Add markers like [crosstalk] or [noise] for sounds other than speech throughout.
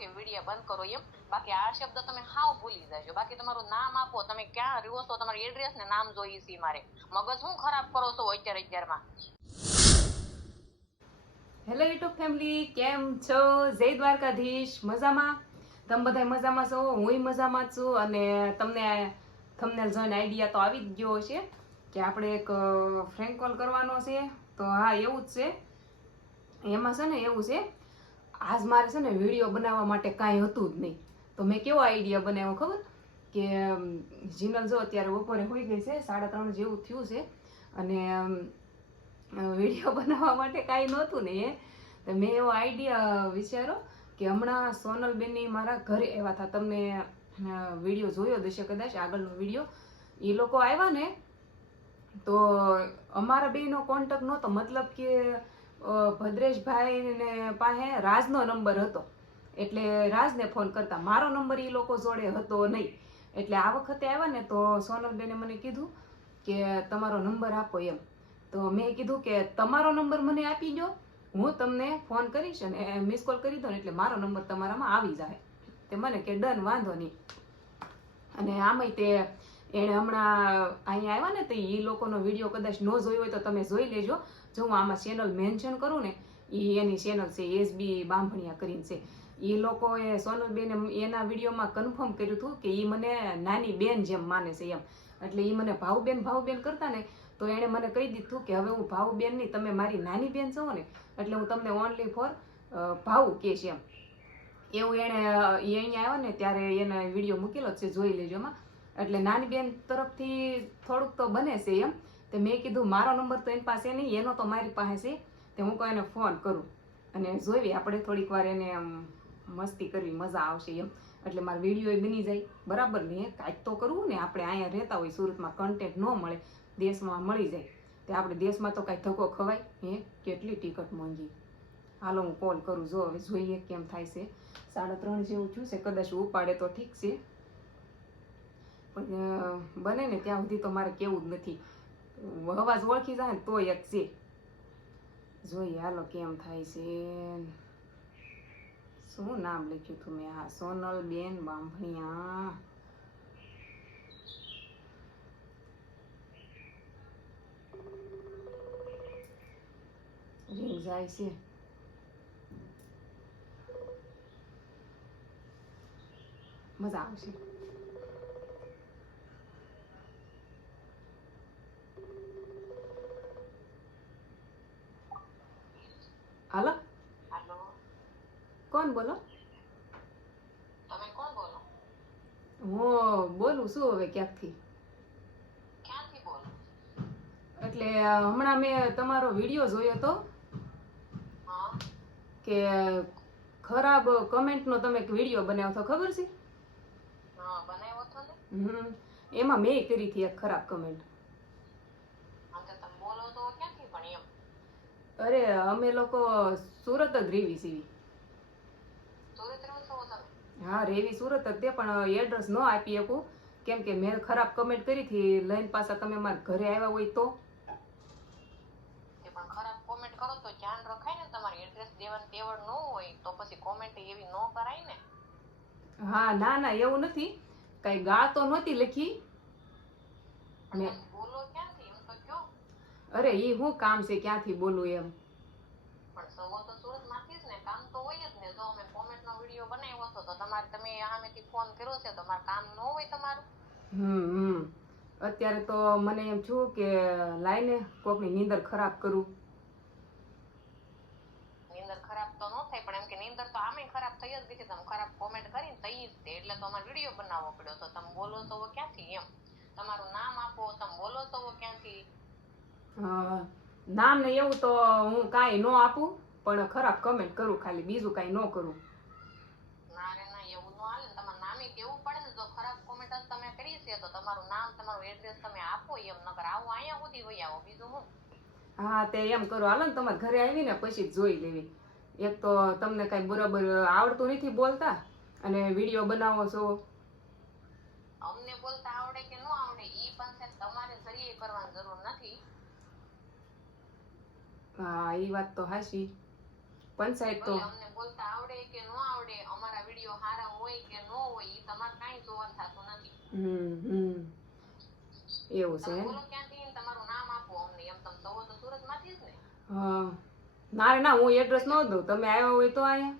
કે વિડીયા બંધ કરો એમ. બાકી આ શબ્દ તમે હાવ ભૂલી જાજો. બાકી તમારું નામ આપો, તમે ક્યાં રહ્યો છો, તમારું એડ્રેસ ને નામ જોઈએ છે મારે. મગજ હું ખરાબ કરો છો અત્યારે અત્યારમાં હેલો યુટ્યુબ ફેમિલી કેમ છો? જય દ્વારકાધીશ. મજામાં? તમે બધા મજામાં છો? હું મજામાં છું. અને તમને થંબનેલ જોઈને આઈડિયા તો આવી જ ગયો છે કે આપણે એક ફ્રેન્ક કોલ કરવાનો છે. તો હા, એવું જ છે. એમાં છે ને એવું છે આજ મારે છે ને વીડિયો બનાવવા માટે કાંઈ હતું જ નહીં. તો મેં કેવો આઈડિયા બનાવ્યો ખબર? કે જીનલ જો અત્યારે બપોરે હોઈ ગઈ છે, સાડા ત્રણ જેવું થયું છે. અને વીડિયો [laughs] બનાવવા માટે કાંઈ નહોતું ને એ. તો મેં એવો આઈડિયા વિચારો કે હમણાં સોનલબેનની મારા ઘરે એવા હતા. તમને વીડિયો જોયો હશે કદાચ, આગળનો વીડિયો. એ લોકો આવ્યા ને, તો અમારા બેનો કોન્ટેક નહોતો. મતલબ કે અ, ભદ્રેશભાઈ ને પાસે રાજનો નંબર હતો. એટલે રાજને ફોન કરતા મારો નંબર એ લોકો જોડે હતો નહીં. એટલે આ વખતે આવ્યા ને તો સોનલબેને મને કીધું કે તમારો નંબર આપો એમ. તો મેં કીધું કે તમારો નંબર મને આપી દો હું તમને ફોન કરીશ અને મિસ કોલ કરી ને એટલે મારો નંબર તમારામાં આવી જાય. તે મને કે ડન વાંધો નહીં. અને આમાંય તે એણે હમણાં અહીંયા આવ્યા ને તો એ લોકોનો વીડિયો કદાચ ન જોયો હોય તો તમે જોઈ લેજો. જો હું આમાં ચેનલ મેન્શન કરું ને એ એની ચેનલ છે એસબી બાંભણિયા કરીને છે. એ લોકોએ સોનલબેને એના વિડીયોમાં કન્ફર્મ કર્યું હતું કે એ મને નાની બેન જેમ માને છે એમ. એટલે એ મને ભાવબેન ભાવબેન કરતા ને, તો એણે મને કહી દીધું કે હવે હું ભાવબેનની તમે મારી નાની બેન છો ને, એટલે હું તમને ઓનલી ફોર ભાવ કહીશ એમ. એવું એણે એ અહીંયા આવ્યો ને, ત્યારે એને વીડિયો મૂકેલો છે, જોઈ લેજો એમાં. એટલે નાની બેન તરફથી થોડુંક તો બને છે એમ. તે મેં કીધું, મારો નંબર તો એની પાસે નહીં, એનો તો મારી પાસે છે. તે હું કોઈ એને ફોન કરું. અને જોઈએ આપણે થોડીક વાર એને મસ્તી કરવી, મજા આવશે એમ. એટલે મારો વીડિયો બની જાય. બરાબર ને? કાંઈક તો કરવું ને, આપણે અહીંયા રહેતા હોય, સુરતમાં કન્ટેન્ટ ન મળે, દેશમાં મળી જાય. તે આપણે દેશમાં તો કાંઈ ધક્કો ખવાય, હે? કેટલી ટિકટ મોંઘી. હાલો, હું કોલ કરું. જો, હવે જોઈએ કેમ થાય છે. સાડા ત્રણ જેવું થયું છે, કદાચ ઉપાડે તો ઠીક છે. પણ બને ને, ત્યાં સુધી તો મારે કેવું જ નથી. અવાજ ઓળખી જાય ને તોય એક છે જોઈએ હાલો કેમ થાય છે શું નામ લખ્યું હતું મેં હા સોનલ બેન બાંભણિયા રિંગ જાય છે મજા આવશે હાલો હાલો કોણ બોલો તમે કોણ બોલો બોલું? છું હવે ક્યાંકથી? એટલે હમણાં મેં તમારો વીડિયો જોયો હતો કે ખરાબ કમેન્ટનો તમે વીડિયો બનાવ્યો હતો ખબર છે? એમાં મેં કરી હતી એક ખરાબ કમેન્ટ. અરે અમે લોકો સુરત જ રેવી સીવી હા રેવી સુરત જ તે પણ એડ્રેસ ન આપી શકું. કેમ કે મેં ખરાબ કમેન્ટ કરી હતી લઈને પાછા તમે મારા ઘરે આવ્યા હોય તો? પણ ખરાબ કોમેન્ટ કરો તો ધ્યાન રખાય ને તમારી એડ્રેસ દેવાની તેવડ ન હોય તો પછી કોમેન્ટ એવી ન કરાય ને. હા ના ના એવું નથી. કઈ ગાળ તો નહોતી લખી. પણ બોલો ક્યાંથી? એમ તો કયો. અરે ઈ હું કામ છે ક્યાંથી બોલું એમ? પણ સવો તો સુરતમાંથી જ ને કામ તો હોય જ ને. જો અમે નો વીડિયો બનાવ્યો હતો તો તમારે તમે સામેથી ફોન કર્યો છે તો મારે કામ ન હોય તમારું? હમ હમ. અત્યારે તો મને એમ છું કે લાઈને કોકની નીંદર ખરાબ કરું. નીંદર ખરાબ તો ન થાય પણ એમ કે નીંદર તો આમે ખરાબ થઈ જ ગઈ છે. તમે ખરાબ કોમેન્ટ કરીને થઈ જ તે એટલે તો અમારે વીડિયો બનાવવો પડ્યો તો તમે બોલો તો ક્યાંથી એમ? તમારું નામ આપો તમે બોલો તો ક્યાંથી? અ, નામ ને એવું તો હું કાંઈ ન આપું પણ ખરાબ કમેન્ટ કરું ખાલી બીજું કાંઈ ન કરું ના રે ના એવું ન હાલે ને તમારું નામે કેવું પડે ને જો ખરાબ કોમેન્ટ જ તમે કરી છે તો તમારું નામ તમારું એડ્રેસ તમે આપો એમ નકર આવો અહીંયા સુધી વહી આવો. બીજું હું? હા તે એમ કરો. હાલો ને તમારે ઘરે આવીને પછી જોઈ લેવી. એક તો તમને કાંઈ બરાબર આવડતું નથી બોલતા અને વીડિયો બનાવો છો. અમને બોલતા આવડે કે ન આવડે ઈ પણ છે તમારે જરીએ કરવાની જરૂર નથી. હા એ વાત તો હાશી પંચાયત તો અમને બોલતા આવડે કે ન આવડે અમારા વીડિયો સારા હોય કે ન હોય એ તમારે કાંઈ જોવાનું થતું નથી. હમ હમ. એવું છે બોલો ક્યાંથી તમારું નામ આપો અમને એમ તમે તો તો સુરતમાંથી જ ને. હા. મારે ના હું એડ્રેસ ન દઉં. તમે આવ્યા હોય તો અહીંયા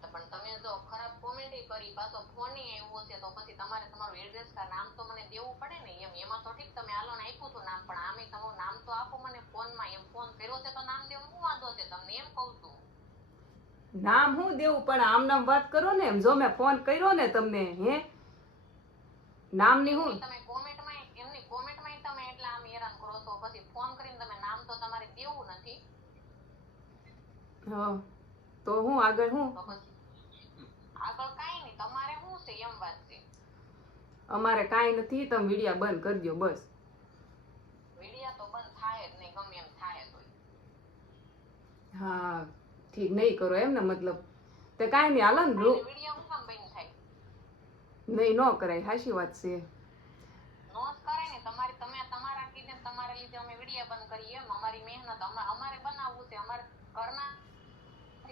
તો પણ તમે જો ખરાબ કોમેન્ટ કરી પાછો ફોન આવ્યો છે તો પછી તમારે તમારું એડ્રેસ કા નામ તો મને દેવું પડે ને એમ. એમાં તો ઠીક તમે આલો ને આપ્યું હતું નામ પણ આમે તમારું નામ તો આપો મને ફોનમાં એમ. ફોન કર્યો છે તો નામ દેવું શું વાંધો છે તમને એમ કહું છું. નામ હું દેવું પણ આમ નામ વાત કરો ને એમ. જો મેં ફોન કર્યો ને તમને હે? નામની હું તમે કોમેન્ટમાં એમની કોમેન્ટમાં તમે એટલા આમ હેરાન કરો છો. પછી ફોન કરીને તમે નામ તો તમારે દેવું નથી. હા તો હું આગળ હું તો પછી આગળ કાંઈ નહીં તમારે શું છે એમ વાત છે અમારે કાંઈ નથી તમે વિડિયા બંધ કરી દો બસ. વિડિયા તો બંધ થાય જ નહીં ગમે એમ થાય તોય. હા ઠીક નહીં કરો એમ ને મતલબ. તે કાંઈ નહીં હાલો ને વિડિયા હું બંધ થાય? નહીં ન કરાય હાશી વાત છે. નો કરે ને તમારી તમે તમારા કીધે ને તમારા લીધે અમે વિડિયા બંધ કરીએ એમ. અમારી મહેનત અમા- અમારે બનાવવું છે અમારે કરના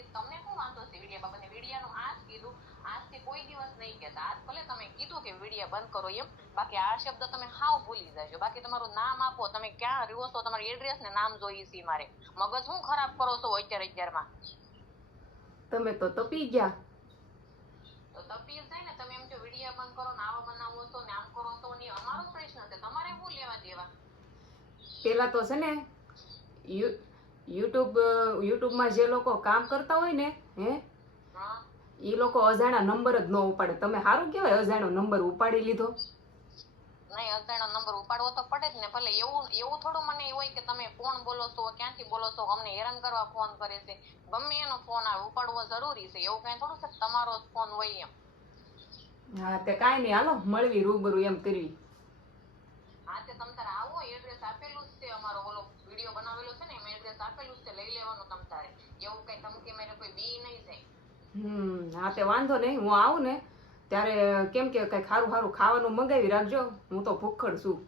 છે. તમને શું વાંધો છે? વિડીયા બાબતે વિડિયાનું આજ કીધું આજથી કોઈ દિવસ નહીં કહેતા. આજ ભલે તમે કીધું કે વિડીયા બંધ કરો એમ. બાકી આ શબ્દ તમે હાવ ભૂલી જાજો બાકી તમારું નામ આપો તમે ક્યાં રહ્યો છો તમારી એડ્રેસ ને નામ જોઈએ છે મારે. મગજ શું ખરાબ કરો છો અત્યારે અત્યારમાં તમે તો તપી ગયા. તો તપી જાય ને તમે એમ જો વિડિયા બંધ કરો ને આવા બનાવો છો ને આમ કરો છો ને અમારો પ્રશ્ન છે. તમારે શું લેવા દેવા? પેલા તો છે ને યુ યુટ્યુબ યુટ્યુબમાં જે લોકો કામ કરતા હોય ને હે? એ લોકો અજાણા નંબર જ ન ઉપાડે. તમે સારું કહેવાય અજાણો નંબર ઉપાડી લીધો? નહીં અજાણો નંબર ઉપાડવો તો પડે જ ને ભલે એવું એવું થોડું મને એવું હોય કે તમે કોણ બોલો છો ક્યાંથી બોલો છો અમને હેરાન કરવા ફોન કરે છે. ગમે એનો ફોન આવે ઉપાડવો જરૂરી છે. એવું કઈ થોડું છે તમારો જ ફોન હોય એમ. હા તે કાંઈ નહીં. હાલો મળવી રૂબરૂ એમ કરવી. હા તે તમ તારે આવો એડ્રેસ આપેલું જ છે અમારો ઓલો વીડિયો બનાવેલો છે ને એડ્રેસ છે લઈ લેવાનું તમ તારે એવું કઈ ધમકી મારે કોઈ બી નહીં જાય હમ હા તે વાંધો નહીં હું આવું ને ત્યારે કેમ કે કઈ ખારું ખારું ખાવાનું મંગાવી રાખજો હું તો ભૂખડ છું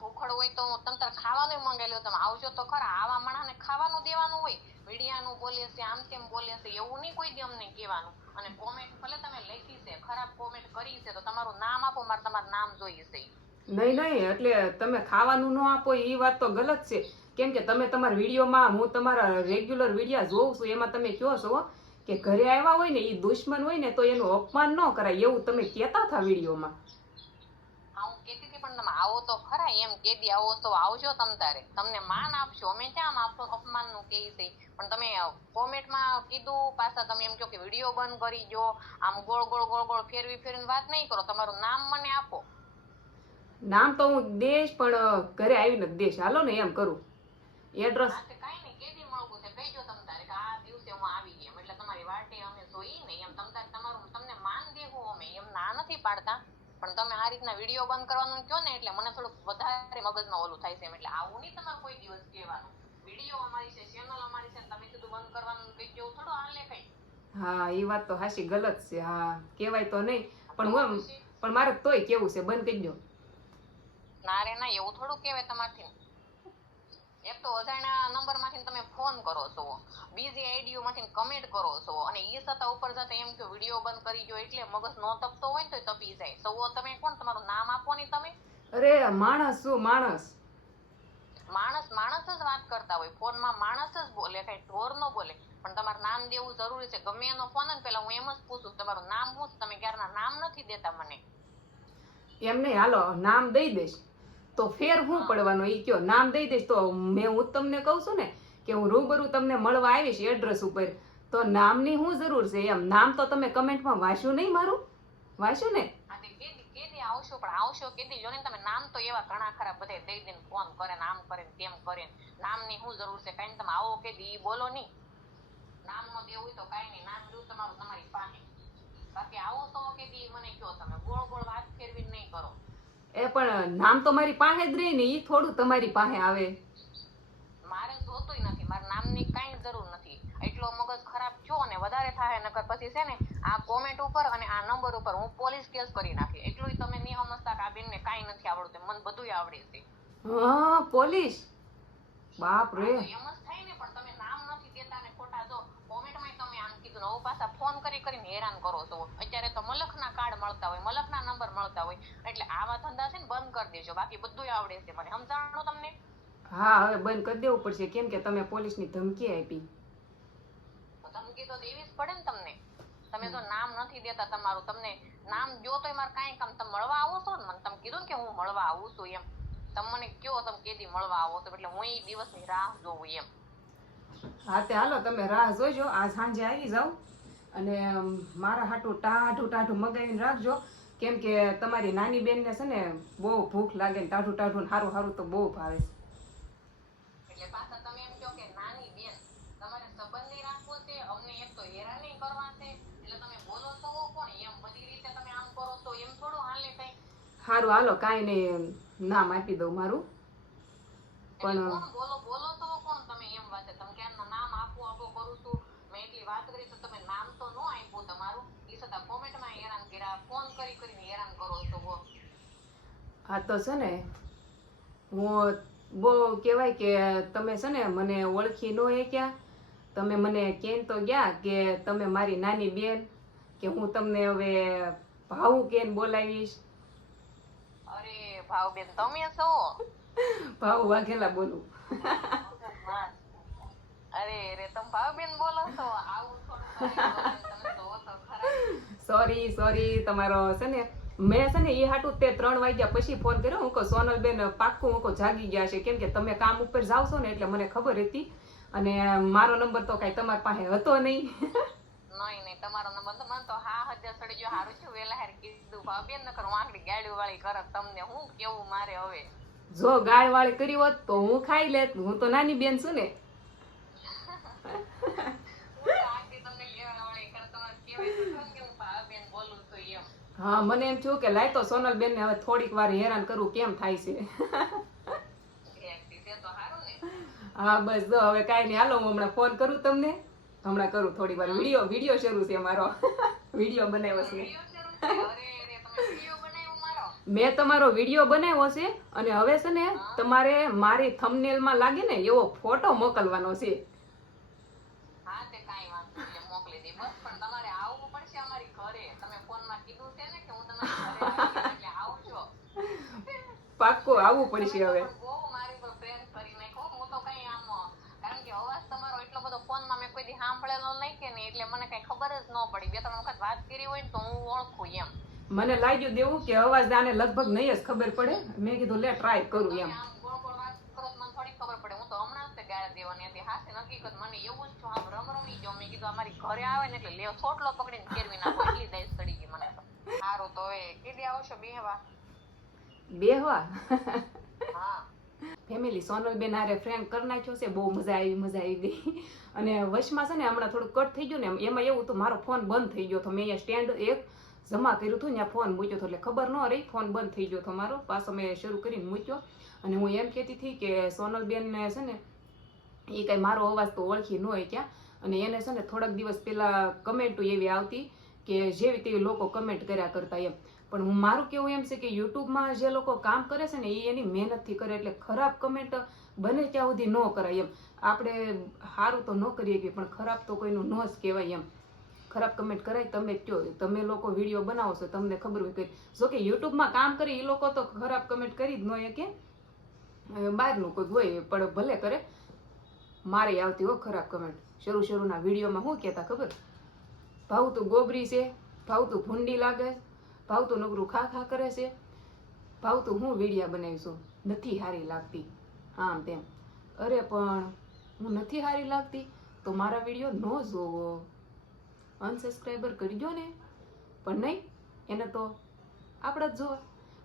ભૂખડ હોય તો તમ તાર ખાવાનું મંગાવી તમે આવજો તો ખરા આવા માણસને ખાવાનું દેવાનું હોય મીડિયાનું બોલે છે આમ તેમ બોલે છે એવું નહીં કોઈ દે અમને કહેવાનું અને કોમેન્ટ ભલે તમે લખી છે ખરાબ કોમેન્ટ કરી છે તો તમારું નામ આપો મારે તમારું નામ જોઈએ છે નહીં નહીં એટલે તમે ખાવાનું ન આપો એ વાત તો ગલત છે કેમ કે તમે તમારા વિડીયોમાં હું તમારા રેગ્યુલર વિડીયા જોઉં છું એમાં તમે કહો છો કે ઘરે આવ્યા હોય ને એ દુશ્મન હોય ને તો એનું અપમાન ન કરાય એવું તમે કહેતા હતા વિડીયોમાં? પણ તમે આવો તો ખરા એમ કેદી આવો તો આવજો તમ તારે. તમને માન આપશો અમે ક્યાં આપો અપમાન અપમાનનું કે છે? પણ તમે કોમેન્ટમાં કીધું પાછા તમે એમ કહો કે વીડિયો બંધ કરી જો આમ ગોળ ગોળ ગોળ ગોળ ફેરવી ફેરવીને વાત નહીં કરો તમારું નામ મને આપો. નામ તો હું દેશ પણ ઘરે આવીને દેશ. હાલો ને એમ કરું. એડ્રેસ કાંઈ નહીં કેદી મળવું છે કહીજો તમ કે આ દિવસે હું આવી ગઈ એટલે તમારી વાટે અમે જોઈ ને એમ તમ તમારું તમને માન દેવું અમે એમ ના નથી પાડતા. પણ તમે આ રીતના વીડિયો બંધ કરવાનું કહો ને એટલે મને થોડુંક વધારે મગજમાં ઓલું થાય છે એટલે આવું નહીં તમારે કોઈ દિવસ કહેવાનું. વીડિયો અમારી છે ચેનલ અમારી છે તમે કીધું બંધ કરવાનું કઈ કેવું થોડું હાલે કઈ. હા એ વાત તો હાશી ગલત છે હા કહેવાય તો નહીં પણ હું પણ મારે તોય કેવું છે બંધ કરી દો. ના રે ના એવું થોડું કહેવાય તમારથી. એક તો અજાણ્યા નંબરમાંથી તમે ફોન કરો છો બીજી આઈડીઓ માંથી કમેન્ટ કરો છો અને એ છતાં ઉપર જતા એમ કે વીડિયો બંધ કરી ગયો એટલે મગજ નો તપતો હોય ને તો તપી જાય. તો તમે કોણ? તમારું નામ આપો ને તમે. અરે માણસ શું? માણસ. માણસ માણસ જ વાત કરતા હોય. ફોનમાં માણસ જ બોલે કઈ ઢોર નો બોલે. પણ તમારું નામ દેવું જરૂરી છે. ગમે એનો ફોન ને પેલા હું એમ જ પૂછું તમારું નામ હું તમે ક્યારના નામ નથી દેતા મને. એમ નહીં હાલો નામ દઈ દઈશ. તો ફેર હું પડવાનો એ કયો? નામ દઈ દઈશ તો મેં હું તમને કહું છું ને કે હું રૂબરૂ તમને મળવા આવીશ એડ્રેસ ઉપર. તો નામની શું જરૂર છે એમ. નામ તો તમે કમેન્ટમાં વાંચ્યું નહીં મારું? વાંચ્યું ને? હા કેદી કેદી આવશો પણ આવશો કેદી? જો ને તમે નામ તો એવા ઘણા ખરા બધે દઈ દઈને ફોન કરે નામ કરે તેમ કરે. નામની શું જરૂર છે? કાંઈ તમે આવો કેદી એ બોલો નહીં. નામ નો દેવું હોય તો કાંઈ નહીં. નામ દેવું તમારું તમારી પાસે. બાકી આવો તો કેદી મને કયો તમે? ગોળ ગોળ વાત ફેરવી નહીં કરો. એ પણ નામ તો મારી પાસે જ રહી ને એ થોડું તમારી પાસે આવે. મારે જોતુંય નથી મારા નામની કાંઈ જરૂર નથી. એટલો મગજ ખરાબ થયો ને વધારે થાય નકર પછી છે ને આ કોમેન્ટ ઉપર અને આ નંબર ઉપર હું પોલીસ કેસ કરી નાખી. એટલું તમે નહીં સમજતા કે આ બેનને કાંઈ નથી આવડતું મને બધુંય આવડે છે. હા પોલીસ? બાપ રે એમ જ થાય ને પણ તમે નામ નથી દેતા ને ખોટા જો કોમેન્ટમાં તમે આમ કીધું હું પાછા ફોન કરી કરીને હેરાન કરો છો. અત્યારે તો મલખના કાર્ડ મળતા હોય મલખના નંબર મળતા હોય એટલે આવા ધંધા છે ને બંધ કરી દેજો. બાકી બધું આવડે છે મને. સમજાણો તમને? હા હવે બંધ કરી દેવું પડશે. કેમ કે તમે પોલીસની ધમકી આપી. તો ધમકી તો દેવી જ પડે ને તમને. તમે તો નામ નથી દેતા તમારું તમને નામ જો તો મારે કાંઈ કામ. તમે મળવા આવો છો ને મને તમે કીધું ને કે હું મળવા આવું છું એમ. તમે મને કયો તમે કેદી મળવા આવો છો? એટલે હું એ દિવસની રાહ જોઉં એમ. હા તે હાલો તમે રાહ જોજો. આ સાંજે આવી જાઓ અને મારા હાટું ટાઢું ટાઢું મગાવીને રાખજો. કેમ કે તમારી નાની બેનને છે ને બહુ ભૂખ લાગે ને ટાઢું ટાઢું સારું સારું તો બહુ ભાવે છે. એટલે પાછા તમે એમ કહો કે નાની બેન તમારે સંબંધી રાખવો છે અમને એક તો હેરાન નહીં કરવા છે. એટલે તમે બોલો છો કોણ એમ બધી રીતે તમે આમ કરો છો એમ થોડું હાલે કઈ. સારું હાલો કાંઈ નહીં નામ આપી દઉં મારું. પણ બોલો બોલો તો કોણ તમે એમ વાત છે? તમે ક્યારનું નામ આપો આપો કરું છું મેં એટલી વાત કરી તો તમે નામ તો ન આપ્યું તમારું એ છતાં કોમેન્ટમાં હેરાન કર્યા ફોન કરી કરીને હેરાન કરો છો બહુ. આ તો છે ને હું બહુ કહેવાય કે તમે છે ને મને ઓળખી ન એ ક્યાં તમે મને કેમ તો ગયા કે તમે મારી નાની બેન કે હું તમને હવે ભાવ કેન બોલાવીશ? અરે ભાવ બેન તમે છો? [laughs] ભાવ વાઘેલા બોલું. અરે રે તમે ભાવ બેન બોલો છો? આવું થોડું તમે તો તો ખરા. સોરી સોરી તમારો છે ને મેં છે ને એ હાટું તે ત્રણ વાગ્યા પછી ફોન કર્યો. હું કહું સોનલબેન પાક્કું હું કહું જાગી ગયા છે. કેમ કે તમે કામ ઉપર જાવ છો ને એટલે મને ખબર હતી. અને મારો નંબર તો કાંઈ તમારી પાસે હતો નહીં. નહીં નહીં તમારો નંબર તો મને તો હા હજાર સડી ગયો. હારું છે વેલા હાર કીધું ભાવબેન નકર હું આંગળી ગાડી વાળી કરત તમને હું કેવું મારે હવે? જો ગાળ વાળી કરી હોત તો હું ખાઈ લેત. હું તો નાની બેન છું ને. [laughs] તમને લેવા વાળી કરત તમારે કહેવાય તો ખરું કે હું ભાવબેન બોલું છું એમ હા, મને એમ થયું કે લાય તો સોનલ બેન હવે થોડીક વાર હેરાન કરું, કેમ થાય છે? હા, બસ જો, હવે કાંઈ નહીં. હાલો, હું હમણાં ફોન કરું તમને. હમણાં કરું થોડી વાર. વીડિયો વીડિયો શરૂ છે મારો. વીડિયો બનાવ્યો છે. મેં તમારો વીડિયો બનાવ્યો છે અને હવે છે ને, તમારે મારી થમનેલમાં લાગે ને એવો ફોટો મોકલવાનો છે હા તે કાંઈ વાંધો નહીં એટલે મોકલી દે બસ પણ તમારે આવવું પડશે અમારી ઘરે તમે ફોનમાં કીધું છે ને કે હું તમારી ઘરે આવીશ એટલે આવજો પાક્કો આવવું પડશે હવે પણ બહુ મારી પર પ્રેમ કરી નાખ્યો હું તો કઈ આમ કારણ કે અવાજ તમારો એટલો બધો ફોનમાં મેં કોઈ દી સાંભળેલો નહીં કે નહીં એટલે મને કઈ ખબર જ ન પડી બે ત્રણ વખત વાત કરી હોય ને તો આવવું પડશે હવે. મને લાગ્યું દેવું કે અવાજ આને લગભગ નહીં જ ખબર પડે. મેં કીધું લે ટ્રાય કરું એમ. તમે આમ ગોળ ગોળ વાત કરો મને થોડી ખબર પડે. હું તો હમણાં જ તે ગાળા દેવાની હતી. હાસે હકીકત મને એવું જ છું આમ રમ રમી ગયો. મેં કીધું અમારી ઘરે આવે ને એટલે લેવ છોટલો પકડીને ફેરવી નાખો. એટલી દઈ સડી ગઈ મને સારું તો એ કીધી આવશો બેહવા. બેહવા. ફેમિલી સોનલબેન હારે ફ્રેન્ક કરી નાખ્યો છે બહુ મજા આવી મજા આવી ગઈ. અને વશમાં છે ને હમણાં થોડું કટ થઈ ગયું ને એમાં એવું તો મારો ફોન બંધ થઈ ગયો હતો. મેં અહીંયા સ્ટેન્ડ એક જમા કર્યું હતું ત્યાં ફોન મૂક્યો હતો. એટલે ખબર ન રહી ફોન બંધ થઈ ગયો હતો મારો. પાછો મેં શરૂ કરીને મૂક્યો. અને હું એમ કહેતી હતી કે સોનલબેનને છે ને એ કાંઈ મારો અવાજ તો ઓળખી ન હોય ક્યાં. અને એને છે ને થોડાક દિવસ પહેલાં કમેન્ટો એવી આવતી કે જેવી તેવી લોકો કમેન્ટ કર્યા કરતા એમ. પણ હું મારું કેવું એમ છે કે યુટ્યુબમાં જે લોકો કામ કરે છે ને, એ એની મહેનતથી કરે એટલે ખરાબ કમેન્ટ બને ત્યાં સુધી ન કરાય એમ. આપણે સારું તો ન કરીએ કે પણ ખરાબ તો કોઈનું ન જ કહેવાય એમ. ખરાબ કમેન્ટ કરાય, તમે કયો? તમે લોકો વીડિયો બનાવો છો, તમને ખબર હોય કે જો કે યુટ્યુબમાં કામ કરે એ લોકો તો ખરાબ કમેન્ટ કરી જ ન કે. બહારનું કોઈ હોય, પણ ભલે કરે, મારે આવતી હો ખરાબ કમેન્ટ શરૂ શરૂના વિડીયોમાં શું કહેતા ખબર? ભાવ તું ગોબરી છે ભાવ તો ભૂંડી લાગે ભાવ તો નકરું ખા ખા કરે છે. ભાવ તો હું વિડીયા બનાવીશું નથી સારી લાગતી. આમ તેમ. અરે પણ હું નથી સારી લાગતી, તો મારા વીડિયો ન જોવો. અનસબસ્ક્રાઈબર કરજો ને. પણ નહીં, એને તો આપણે જ જોવા.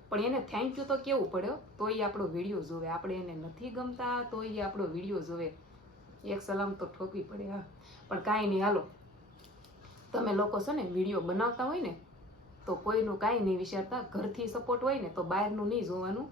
પણ એને થેન્ક યુ તો કેવું પડ્યો. તો એ આપણો વીડિયો જોવે. આપણે એને નથી ગમતા તો એ આપણો વીડિયો જોવે. એક સલામ તો ઠોકવી પડે, હા. પણ કાંઈ નહીં, હાલો. તમે લોકો છે ને વીડિયો બનાવતા હોય ને તો કોઈનું કાંઈ નહીં વિચારતા. ઘરથી સપોર્ટ હોય ને તો બહારનું નહીં જોવાનું.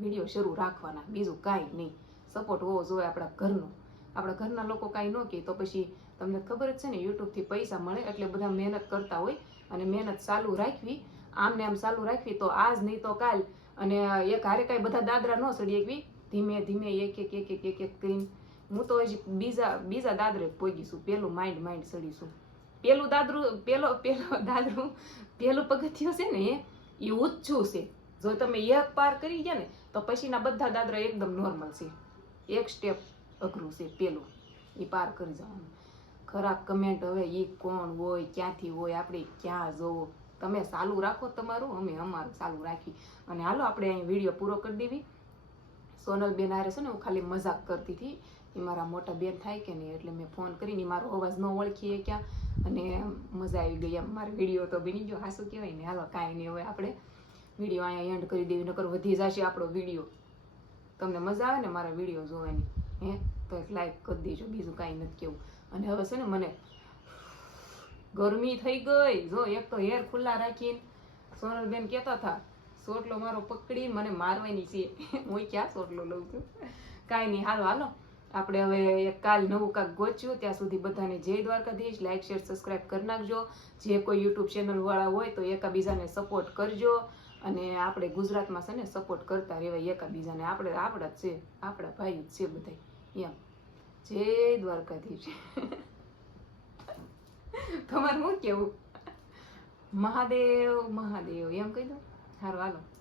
વીડિયો શરૂ રાખવાના. બીજું કાંઈ નહીં. સપોર્ટ હોવો જોઈએ આપણા ઘરનો. આપણા ઘરના લોકો કાંઈ ન કહે તો પછી તમને ખબર જ છે ને, યુટ્યુબથી પૈસા મળે એટલે બધા મહેનત કરતા હોય અને મહેનત ચાલુ રાખવી. આમને આમ ચાલુ રાખવી તો આજ નહીં તો કાલ. અને એક હારે કાંઈ બધા દાદરા ન સડી એકવી. ધીમે ધીમે એક એક એક એક એક એક કરીને. હું તો હજી બીજા બીજા દાદરે પોગીશું પેલું માઇન્ડ માઇન્ડ સડીશું પેલું દાદરું, પેલો પેલો [laughs] દાદરું, પેલું પગથિયું છે ને એ ઊંચું છે. જો તમે એક પાર કરી ગયા ને, તો પછીના બધા દાદરા એકદમ નોર્મલ છે. એક સ્ટેપ અઘરું છે પેલું, એ પાર કરી જવાનું. ખરાબ કમેન્ટ હવે એ કોણ હોય, ક્યાંથી હોય, આપણે ક્યાં જોવો? તમે ચાલુ રાખો તમારું, અમે અમારું ચાલુ રાખી. અને હાલો, આપણે અહીં વીડિયો પૂરો કરી દેવી. સોનલ બેન હારે છે ને, હું ખાલી મજાક કરતી હતી. એ મારા મોટા બેન થાય કે નહીં એટલે મેં ફોન કરીને મારો અવાજ ન ઓળખીએ ક્યાં. અને મજા આવી ગઈ એમ. મારો વીડિયો તો બની ગયો. હાસું કહેવાય ને. હાલો, કાંઈ નહીં. હવે આપણે વીડિયો અહીંયા એન્ડ કરી દેવી, નકર વધી જશે આપણો વીડિયો તમને મજા આવે ને મારા વીડિયો જોવાની? હે? તો એક લાઈક કરી દેજો. બીજું કાંઈ નથી કેવું. અને હવે છે ને મને ગરમી થઈ ગઈ. જો, એક તો હેર ખુલ્લા રાખીને સોનલબેન કહેતા હતા, સોટલો મારો પકડી, મને મારવાની છે. હું ક્યાં સોટલો લઉં છું? કાંઈ નહીં. હાલો હાલો. આપણે હવે કાલ નવું કાંક ગોચ્યું, ત્યાં સુધી બધાને જય દ્વારકાધીશ. લાઈક શેર સબસ્ક્રાઈબ કરી નાખજો. જે કોઈ યુટ્યુબ ચેનલવાળા હોય તો એકાબીજાને સપોર્ટ કરજો. અને આપણે ગુજરાતમાં છે ને સપોર્ટ કરતા રહેવાય એકાબીજાને. આપણે આપણા જ છે. આપણા ભાઈ છે બધા એમ. જય દ્વારકાધીશ. [laughs] તમારે શું કેવું? મહાદેવ મહાદેવ. એમ કહી દો. સારું હાલો.